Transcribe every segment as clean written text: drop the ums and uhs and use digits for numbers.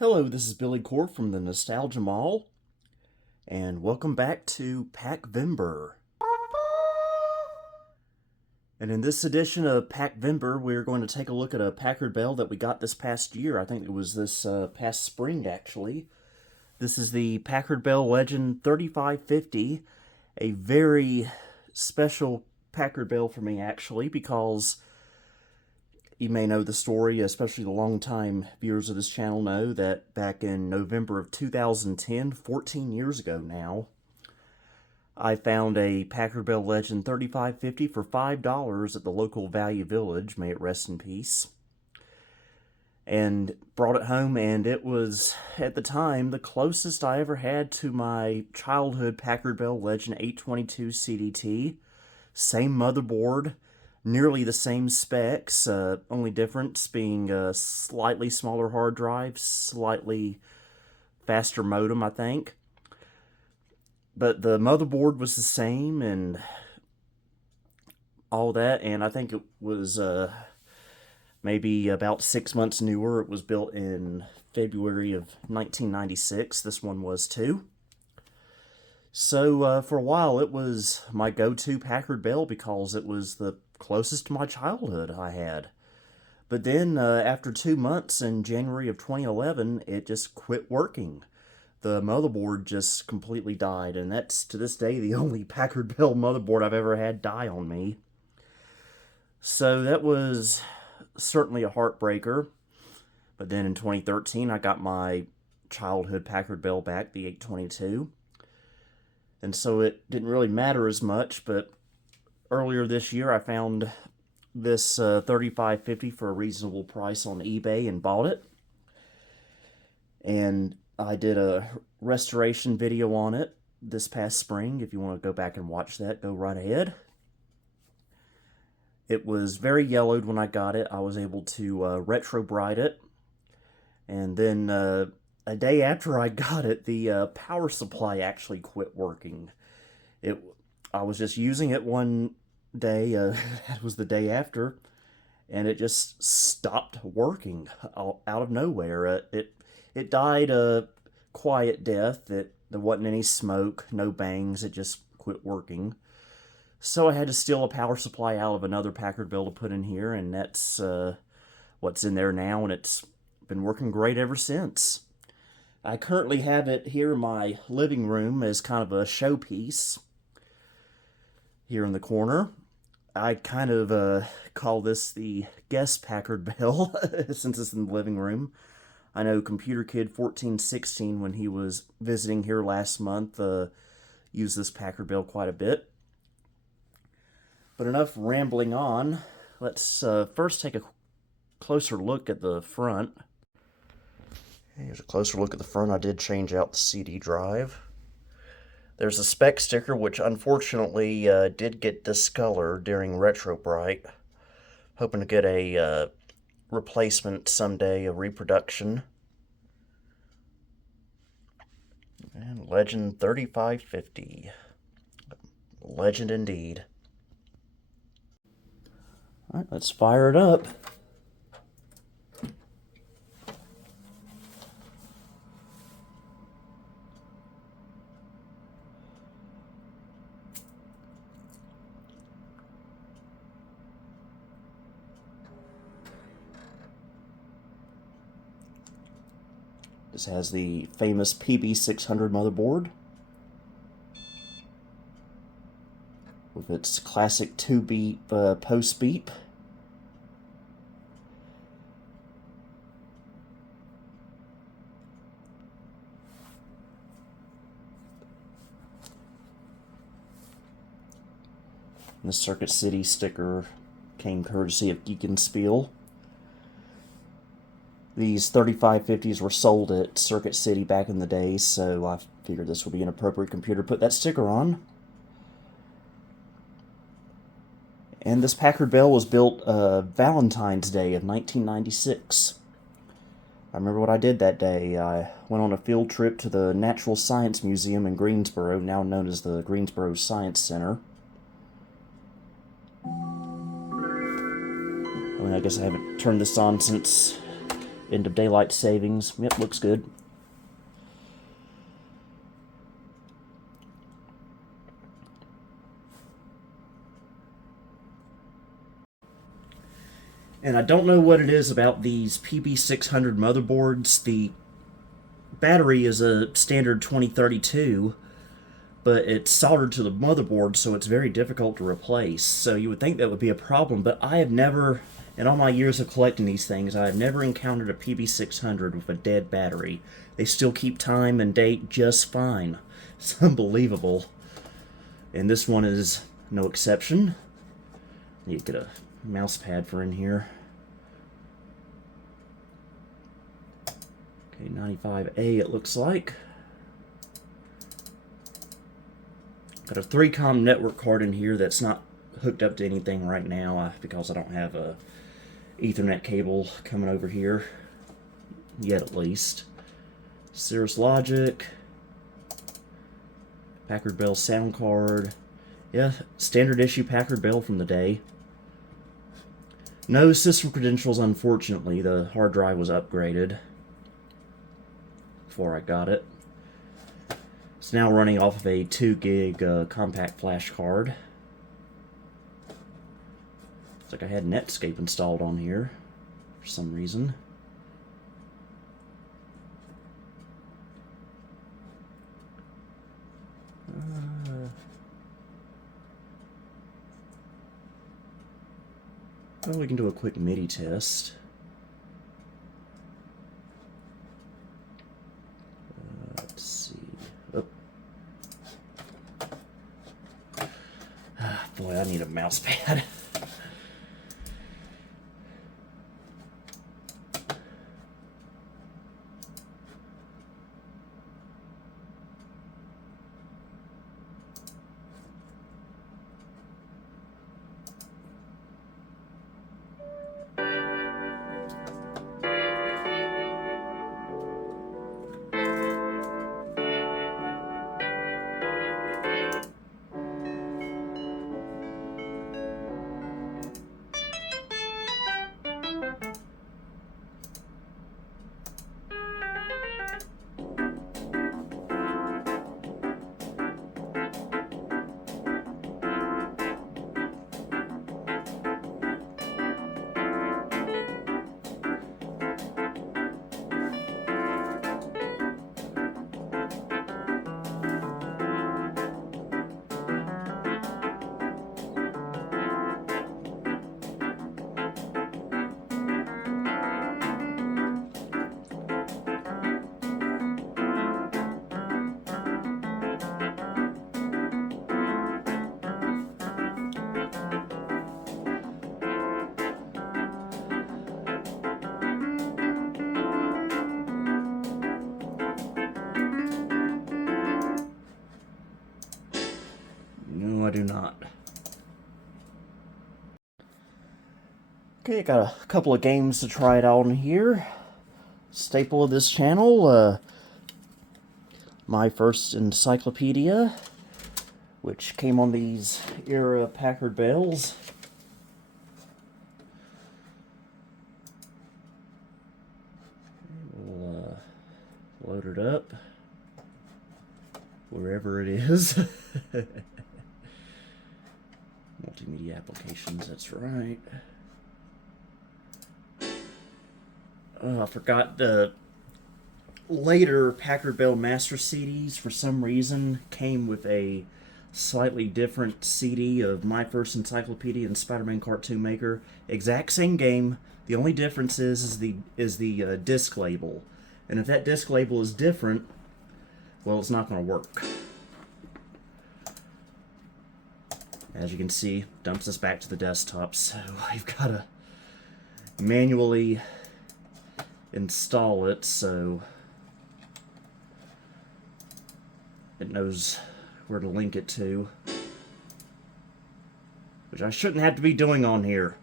Hello, this is Billy Core from the Nostalgia Mall, and welcome back to Packvember. And in this edition of Packvember, we're going to take a look at a Packard Bell that we got this past year. I think it was this past spring, actually. This is the Packard Bell Legend 3550, a very special Packard Bell for me, actually, because you may know the story, especially the longtime viewers of this channel know that back in November of 2010, 14 years ago now, I found a Packard Bell Legend 3550 for $5 at the local Value Village, may it rest in peace, and brought it home, and it was, at the time, the closest I ever had to my childhood Packard Bell Legend 822 CDT. Same motherboard, nearly the same specs, only difference being a slightly smaller hard drive, slightly faster modem, I think. But the motherboard was the same and all that, and I think it was maybe about 6 months newer. It was built in February of 1996. This one was too. So for a while it was my go-to Packard Bell because it was the closest to my childhood I had. But then after 2 months in January of 2011, it just quit working. The motherboard just completely died, and that's to this day the only Packard Bell motherboard I've ever had die on me. So that was certainly a heartbreaker. But then in 2013 I got my childhood Packard Bell back, the 822. And so it didn't really matter as much, but earlier this year I found this 3550 for a reasonable price on eBay and bought it. And I did a restoration video on it this past spring. If you want to go back and watch that, go right ahead. It was very yellowed when I got it. I was able to retro bright it. And then a day after I got it, the power supply actually quit working. I was just using it one day, that was the day after, and it just stopped working out of nowhere. It died a quiet death. There wasn't any smoke, no bangs, it just quit working. So I had to steal a power supply out of another Packard Bell to put in here, and that's what's in there now, and it's been working great ever since. I currently have it here in my living room as kind of a showpiece here in the corner. I kind of call this the guest Packard Bell since it's in the living room. I know Computer Kid 1416, when he was visiting here last month, used this Packard Bell quite a bit. But enough rambling on. Let's first take a closer look at the front. Here's a closer look at the front. I did change out the CD drive. There's a spec sticker, which unfortunately did get discolored during Retro Bright. Hoping to get a replacement someday, a reproduction. And Legend 3550. Legend indeed. Alright, let's fire it up. This has the famous PB600 motherboard with its classic 2-beep post-beep. The Circuit City sticker came courtesy of Geek and Spiel. These 3550s were sold at Circuit City back in the day, so I figured this would be an appropriate computer to put that sticker on. And this Packard Bell was built Valentine's Day of 1996. I remember what I did that day. I went on a field trip to the Natural Science Museum in Greensboro, now known as the Greensboro Science Center. I mean, I guess I haven't turned this on since End of daylight savings. Yep, looks good. And I don't know what it is about these PB600 motherboards. The battery is a standard 2032, but it's soldered to the motherboard, so it's very difficult to replace. So you would think that would be a problem, but I have never, in all my years of collecting these things, I have never encountered a PB600 with a dead battery. They still keep time and date just fine. It's unbelievable. And this one is no exception. You get a mouse pad for in here. Okay, 95A it looks like. Got a 3-com network card in here that's not hooked up to anything right now because I don't have a Ethernet cable coming over here yet, at least. Cirrus Logic, Packard Bell sound card. Yeah, standard issue Packard Bell from the day. No system credentials, unfortunately. The hard drive was upgraded before I got it. It's now running off of a 2 gig compact flash card. Looks like I had Netscape installed on here for some reason. Well, we can do a quick MIDI test. Let's see. Oh. Boy, I need a mouse pad. No, I do not. Okay, I got a couple of games to try it out on here. Staple of this channel, my first Encyclopedia, which came on these era Packard Bells. We'll load it up wherever it is. Multimedia applications, that's right. I forgot the later Packard Bell Master CDs, for some reason, came with a slightly different CD of My First Encyclopedia and Spider-Man Cartoon Maker. Exact same game. The only difference is the disc label. And if that disc label is different, well, it's not going to work. As you can see, dumps us back to the desktop, so we've got to manually install it so it knows where to link it to, which I shouldn't have to be doing on here.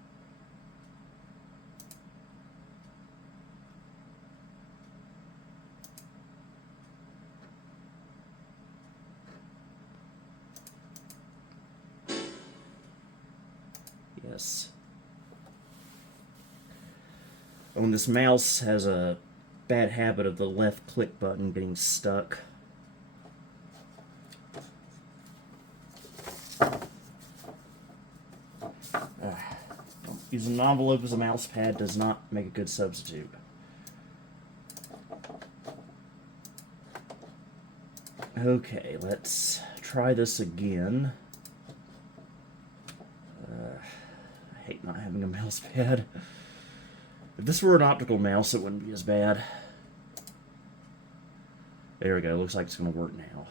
Yes. Oh, this mouse has a bad habit of the left click button being stuck. Using an envelope as a mouse pad does not make a good substitute. Okay, let's try this again. I hate not having a mouse pad. If this were an optical mouse, it wouldn't be as bad. There we go. Looks like it's going to work now.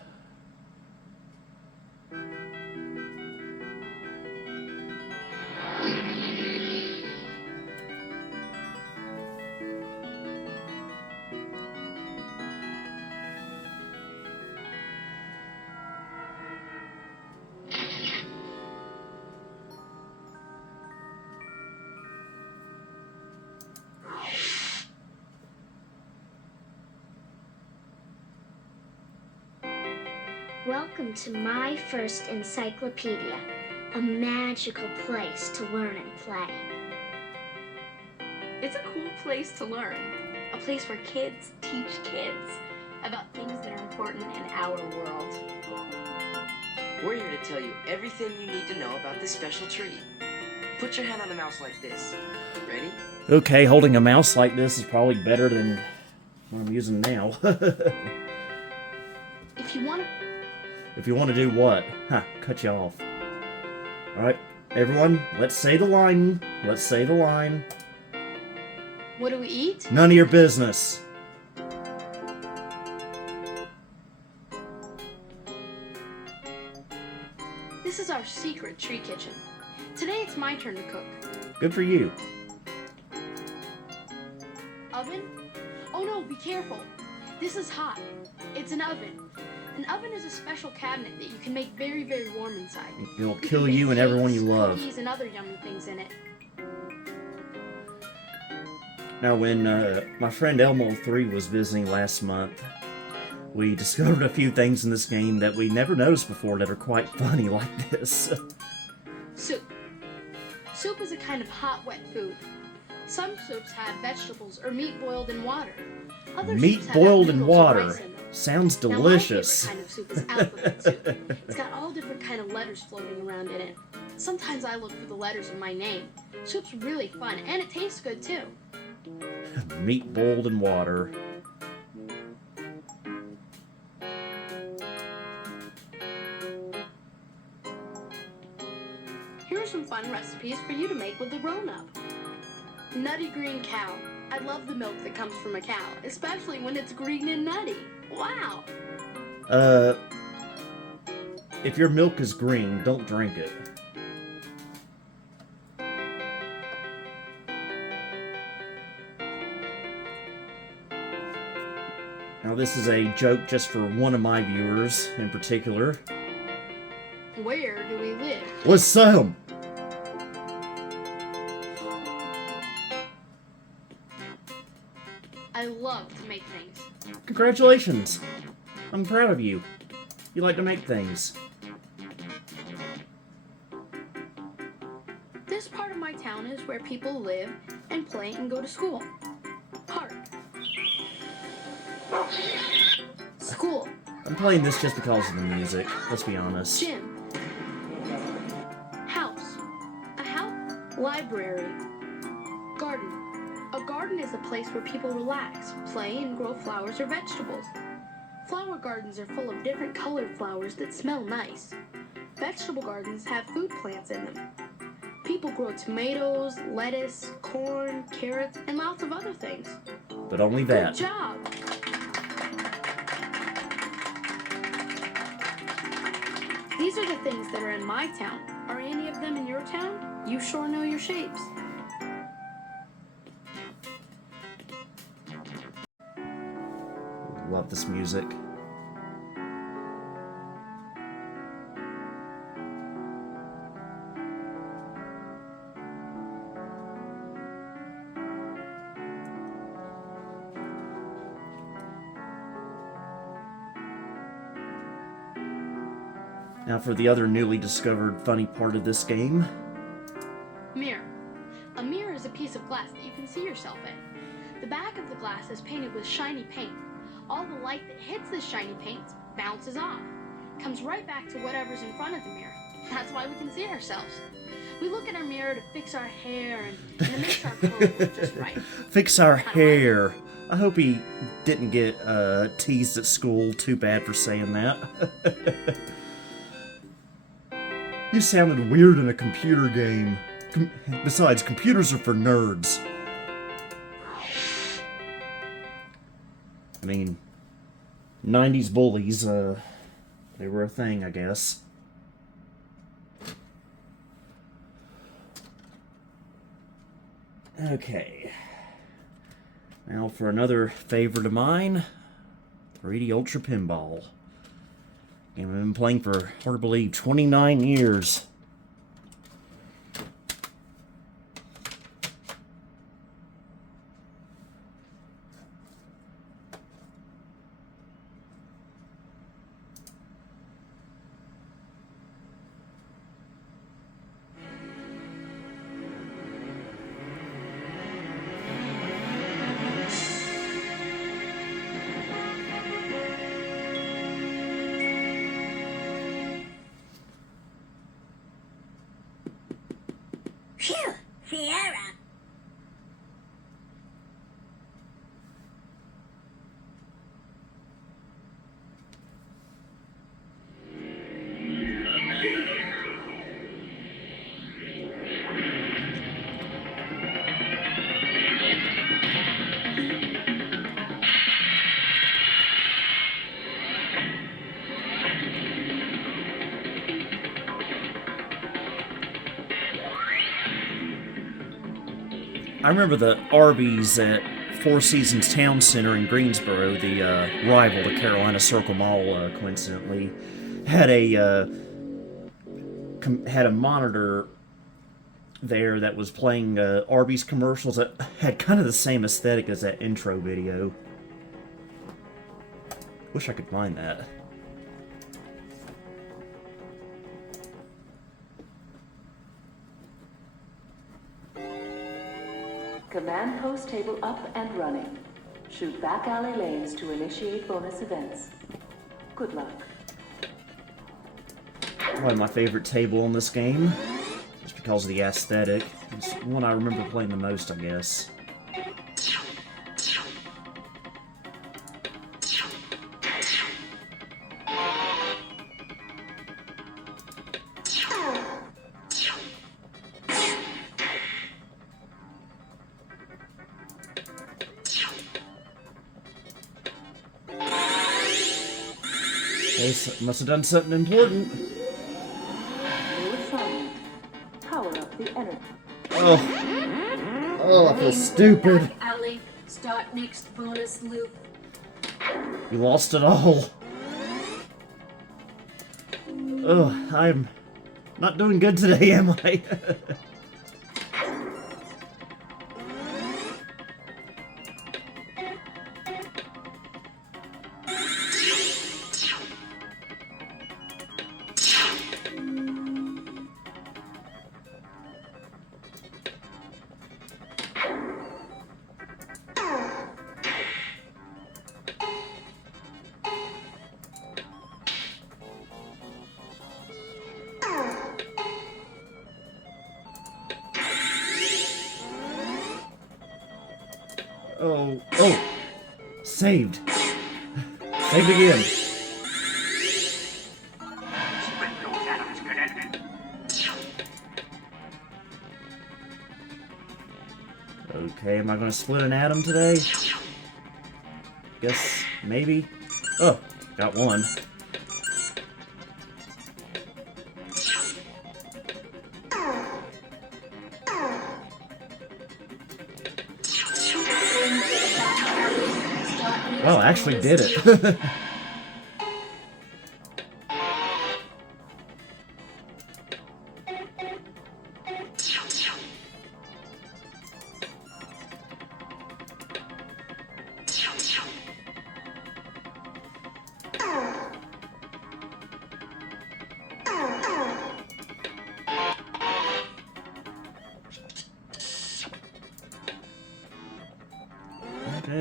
Welcome to my first encyclopedia, a magical place to learn and play. It's a cool place to learn, a place where kids teach kids about things that are important in our world. We're here to tell you everything you need to know about this special treat. Put your hand on the mouse like this. Ready? Okay, holding a mouse like this is probably better than what I'm using now. If you want to do what? Ha, cut you off. Alright, everyone, let's say the line. Let's say the line. What do we eat? None of your business. This is our secret tree kitchen. Today it's my turn to cook. Good for you. Oven? Oh no, be careful. This is hot. It's an oven. An oven is a special cabinet that you can make very, very warm inside. It'll kill you and everyone you love. Cookies and other yummy things in it. Now, when my friend Elmo3 was visiting last month, we discovered a few things in this game that we never noticed before that are quite funny, like this. Soup. Soup is a kind of hot, wet food. Some soups have vegetables or meat boiled in water. Meat boiled in water. Sounds delicious. Now, my favorite kind of soup is alphabet soup. It's got all different kind of letters floating around in it. Sometimes I look for the letters of my name. Soup's really fun, and it tastes good too. Meat boiled in water. Here are some fun recipes for you to make with a grown-up. Nutty green cow. I love the milk that comes from a cow, especially when it's green and nutty. Wow! If your milk is green, don't drink it. Now this is a joke just for one of my viewers in particular. Where do we live? What's Sam? I love to make things. Congratulations! I'm proud of you. You like to make things. This part of my town is where people live and play and go to school. Park. School. I'm playing this just because of the music, let's be honest. Gym. House. A house. Library. Garden. A garden is a place where people relax, play, and grow flowers or vegetables. Flower gardens are full of different colored flowers that smell nice. Vegetable gardens have food plants in them. People grow tomatoes, lettuce, corn, carrots, and lots of other things. But only that. Good job! These are the things that are in my town. Are any of them in your town? You sure know your shapes. Love this music. Now for the other newly discovered funny part of this game. Mirror. A mirror is a piece of glass that you can see yourself in. The back of the glass is painted with shiny paint. All the light that hits the shiny paint bounces off, comes right back to whatever's in front of the mirror. That's why we can see ourselves. We look in our mirror to fix our hair and to make sure our clothes look just right. Fix our hair. I hope he didn't get teased at school too bad for saying that. You sounded weird in a computer game. Besides, computers are for nerds. I mean, 90s bullies, they were a thing, I guess. Okay. Now for another favorite of mine, 3D Ultra Pinball. Game I've been playing for, hard to believe, 29 years. Phew, Sierra. I remember the Arby's at Four Seasons Town Center in Greensboro, the rival to Carolina Circle Mall, coincidentally, had a monitor there that was playing Arby's commercials that had kind of the same aesthetic as that intro video. Wish I could find that. Command post table up and running. Shoot back alley lanes to initiate bonus events. Good luck. Probably my favorite table in this game, just because of the aesthetic. It's the one I remember playing the most, I guess. They must have done something important. New assignment. Power up the energy. Oh, I feel stupid. Alley, start next bonus loop. You lost it all. I'm not doing good today, am I? Oh. Saved. Saved again. Okay, am I gonna split an atom today? Guess, maybe. Oh, got one. Oh, I actually did it.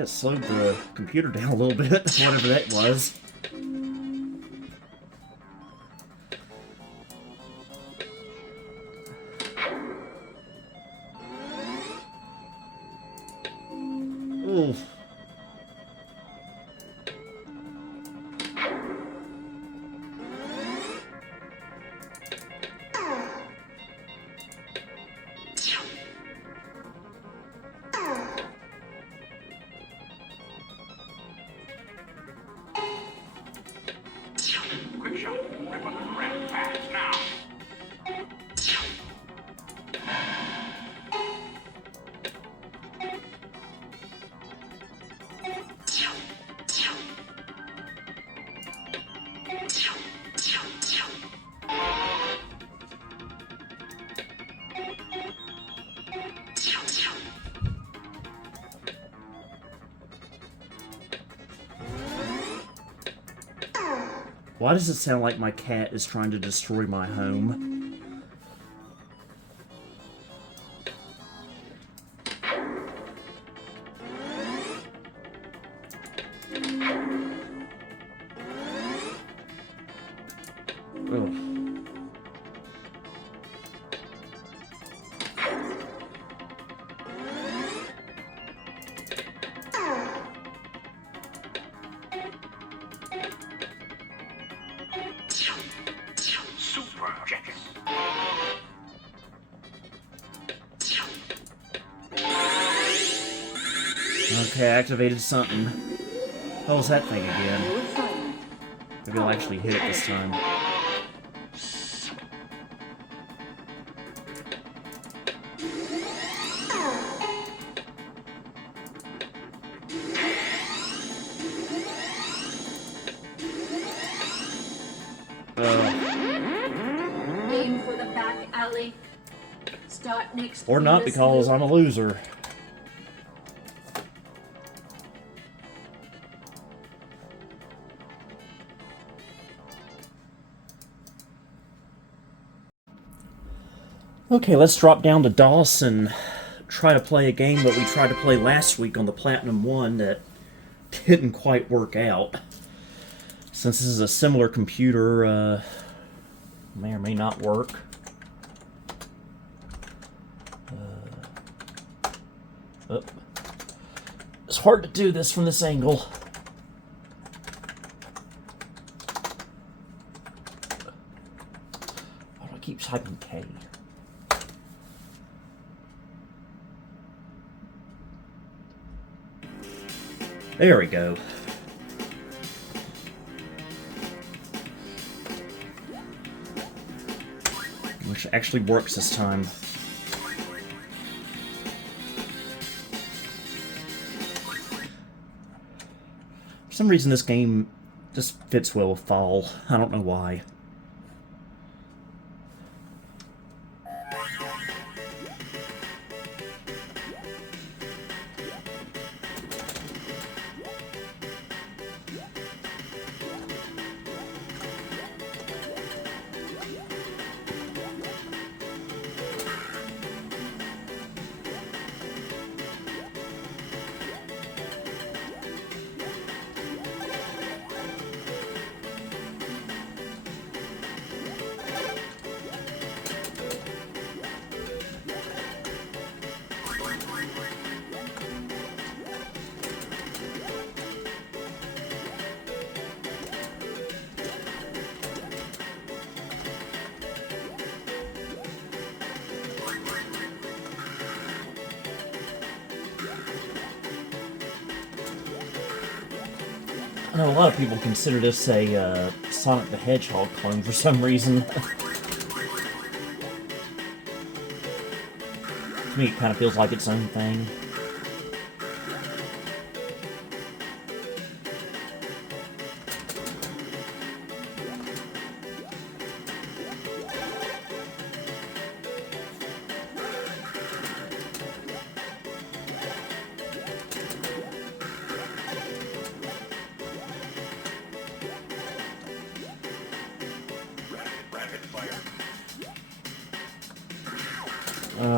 it slowed the computer down a little bit, whatever that was. Ooh. Quick shot. Rip up the red fast now. Why does it sound like my cat is trying to destroy my home? Ugh. Super jacket. Okay, I activated something. What was that thing again? New assignment. Maybe I'll actually hit it this time. Aim for the back alley. Start next Or not, bonus because loop. I'm a loser. Okay, let's drop down to DOS and try to play a game that we tried to play last week on the Platinum 1 that didn't quite work out. Since this is a similar computer, may or may not work. It's hard to do this from this angle. Why do I keep typing K? There we go. Which actually works this time. For some reason this game just fits well with fall. I don't know why. I know a lot of people consider this a Sonic the Hedgehog clone for some reason. To me, it kind of feels like its own thing.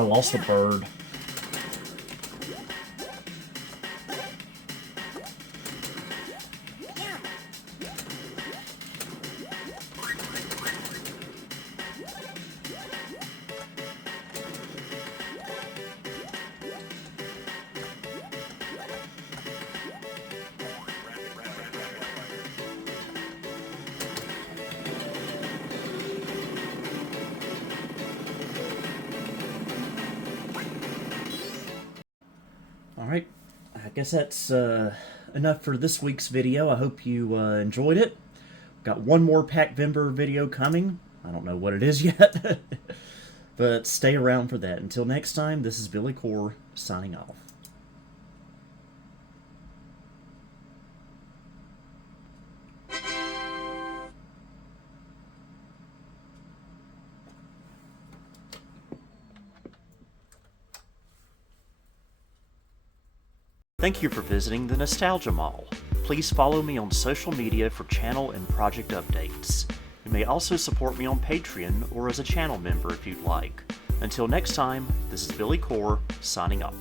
Lost a bird. guess that's enough for this week's video. I hope you enjoyed it. Got one more Packvember video coming. I don't know what it is yet, but stay around for that. Until next time, this is Billy Core signing off. Thank you for visiting the Nostalgia Mall. Please follow me on social media for channel and project updates. You may also support me on Patreon or as a channel member if you'd like. Until next time, this is Billy Core, signing off.